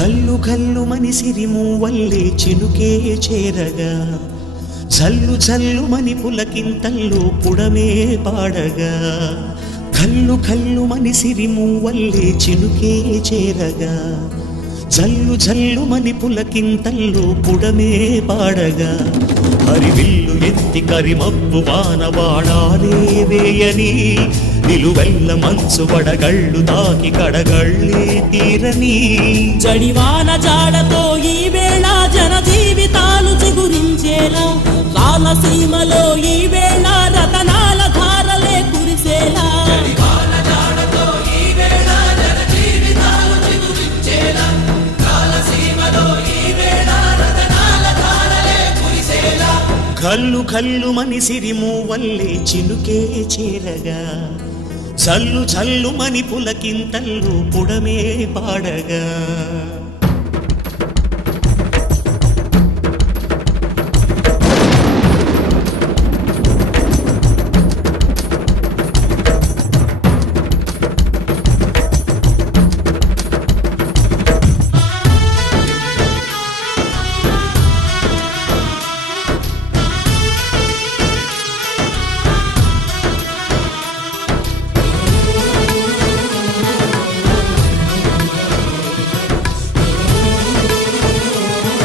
కల్లు కల్లు మని సిరిమూవల్లే చినుకే చేరగా జల్లు జల్లు మని పులకింతల్లో పుడమే పాడగా కల్లు కల్లు మని సిరిమూవల్లే చినుకే చేరగా జల్లు జల్లు మని పులకింతల్లో పుడమే పాడగా హరివిల్లు ఎత్తి కరిమబ్బు వానవాడాలే వేయని నిలువెల్ల మంచు వడగళ్ళు తాకి కడగళ్ళే తీరని జడివాన జాడతో ఈ వేళ జన జీవితాలు చిగురించేలా రాలసీమలో ఈ వేళ రతనాల ధారలే కురిసేలా కల్లు కల్లు మని సిరిమూవల్లే చినుకే చేరగా జల్లు జల్లు మని పులకింతల్లో పుడమే పాడగా